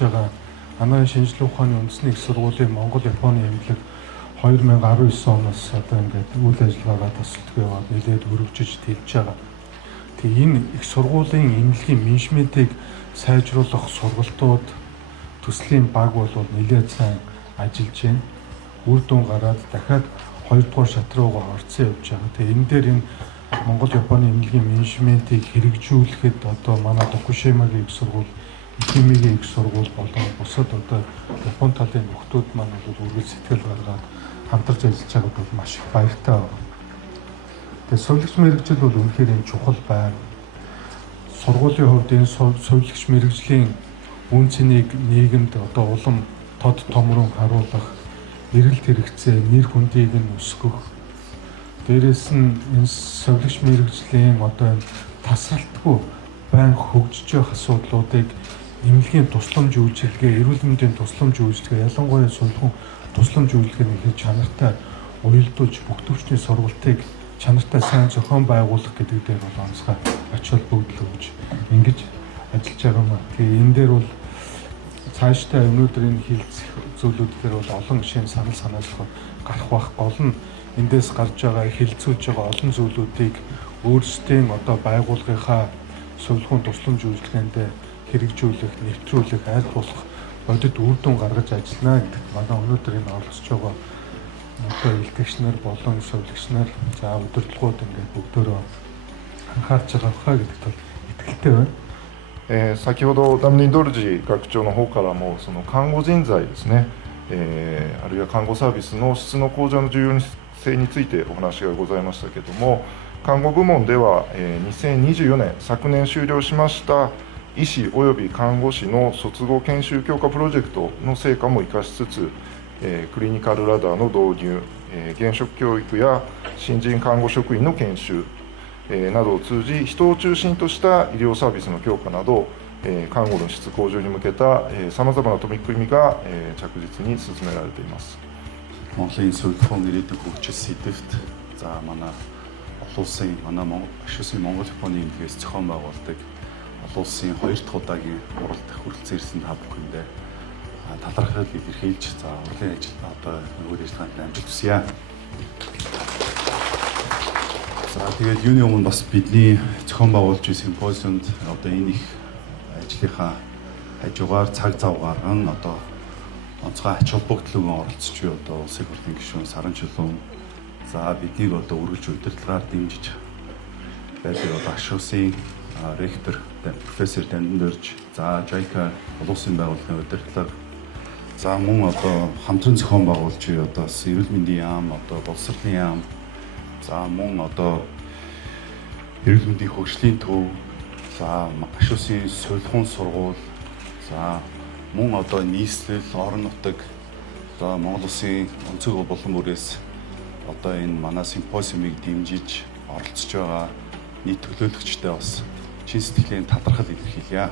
байгаа анагаахын шинжилгээ ухааны үндэсний их сургуулийн Монгол Японы эмнэлэг 2019 оноос одоо ингээд үйл ажиллагаагаа тасалдах яваад нэлээд өргөжөж тэлж байгаа. Тэгээ энэ их сургуулийн эмнэлгийн менежментийг сайжруулах сургалтууд төслийн баг бол нэлээд сайн ажиллаж байна. Үр дүн гараад дахиад 2 дугаар шат руугаа орцсон явж байгаа. Тэгээ энэ дээр энэ Монгол Японы эмнэлгийн менежментийг хэрэгжүүлэхэд одоо манай Токушимагийн их сургууль, Икимигийн их сургууль болон бусад одоо Японы талын нөхдүүд маань бол үргэлж сэтгэл гаргаад хамтарч ажиллаж байгаад бол маш их баяртай байна. Тэгээ сувилагч мэргэжил бол үнэхээр энэ чухал байна. Сургуулийн хувьд энэ сувилагч мэргэжлийн үн цэнийг нийгэмд одоо улам тод томрон харуулах, эрэлт хэрэгцээ, нэр хүндийг нь өсгөх. Дээрээс нь энэ сувилагч мэргэжлийн одоо тасралтгүй байн хөгжиж байх асуудлуудыг эмнэлгийн тусламж үйлчилгээ, эрүүл мэндийн тусламж үйлчилгээ, ялангуяа сулхан тусламж үйлчилгээний их чанартай уялдуулж бүх төвчний сургалтыг чанартай сайн зохион байгуулах гэдэг дээр бол онцгой ач холбогдол өгж ингэж ажиллаж байгаа юм. Тэгээ энэ дээр бол цаашдаа өнөөдөр энэ хилцэх зүйлүүд дээр бол олон жишээ санал санаалах гарах бах. Гол нь эндээс гарч байгаа хилцүүлж байгаа олон зүйлүүдийг өөрсдийн одоо байгууллагынхаа сувилхун тусламж үйлчилгээнд хэрэгжүүлэх, нэвтрүүлэх, аль болох бодит үр дүн гаргаж ажиллана гэдэг манай өнөөдөр энэ оролцож байгаа одоо илтгэгч нар болон сувилагч нар за удирдлагууд ингээд бүгдөө анхаарч байгаа хаа гэдэгт бол итгэлтэй байна. 先ほどダムニンドルジ学長の方からもその看護人材ですね、あるいは看護サービスの質の向上の重要性についてお話がございましたけれども、看護部門では、2024年昨年終了しました医師および看護師の卒業研修強化プロジェクトの成果も生かしつつ、クリニカルラダーの導入、現職教育や新人看護職員の研修などを通じ、人を中心とした医療サービスの強化など、看護の質向上に向けたさまざまな取り組みが着実に進められています。Монголын сувилхун ирээдүйн хөгжил сэдвт за манай олон улсын манай ашигсын Монгол Японы эмнэлгээс зохион байгуулдаг олон улсын 2 дахь удаагийн уралд хүрэлцэн ирсэн та бүхэндээ талархал илэрхийлж за урлагийн ажил одоо үйл ажиллагаанд амжилт хүсье. За тэгээд юуны өмнө бас бидний зохион байгуулж буй симпозиумд одоо энэ их ажлынхаа хажуугаар цаг зав гарган одоо онцгой ач холбогдлон оролцож буй одоо улсын хурлын гишүүн Саран Чулуун за биднийг одоо үргэлж удирдлагаар дэмжиж байдаг одоо ашуусын ректор профессор Дандан Дөрж за JICA улсын байгууллагын удирдлага за мөн одоо хамтран зохион байгуулж буй одоо эрүүл мэндийн яам одоо боловсролын яам за мөн одоо эрүүл мэндийн хөгжлийн төв за ашуусын сувилхун сургууль за мөн одоо нийслэл орон нутаг за Монгол Улсын онцгой болон бүрээс одоо энэ манай симпозиумыг дэмжиж оролцож байгаа нийт төлөөлөгчтэй бас чин сэтгэлийн талархал илэрхийлье.